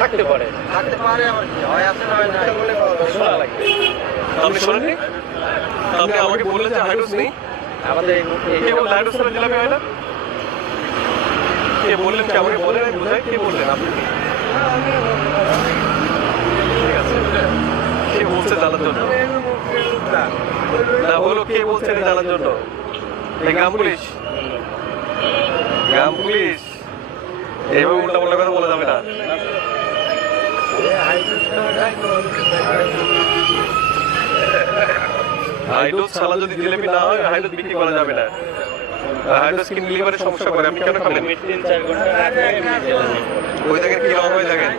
থাকতে পারে। আমার কি হয় আছে না হয় না শোনা লাগবে। আপনি শোনেননি? আপনি আমাকে বললেন যে হাইড্রোস নেই। আমাদের কে বললেন হাইড্রোস ছাড়া জিলাপি হয় না? কে বললেন? কি আমাকে বলেন, আমি বুঝাই। কে বললেন? আপনি? ঠিক আছে। কে বলছে জানার জন্য? না হলো কে বলছে এটা জানার জন্য? এই গ্রাম পুলিশ, গ্রাম পুলিশ এইভাবে উল্টা পাল্টা কথা বলা যাবে না। হাইড্রোস ছাড়া যদি জিলাপি না হয়, হাইড্রোস বিক্রি করা যাবে না। হাইড্রোস কিনে লিভারের সমস্যা করে। আপনি কেন খাবেন? 3-4 ঘন্টা রাখলে ওই দেখেন কি রকম হয়ে দেখেন।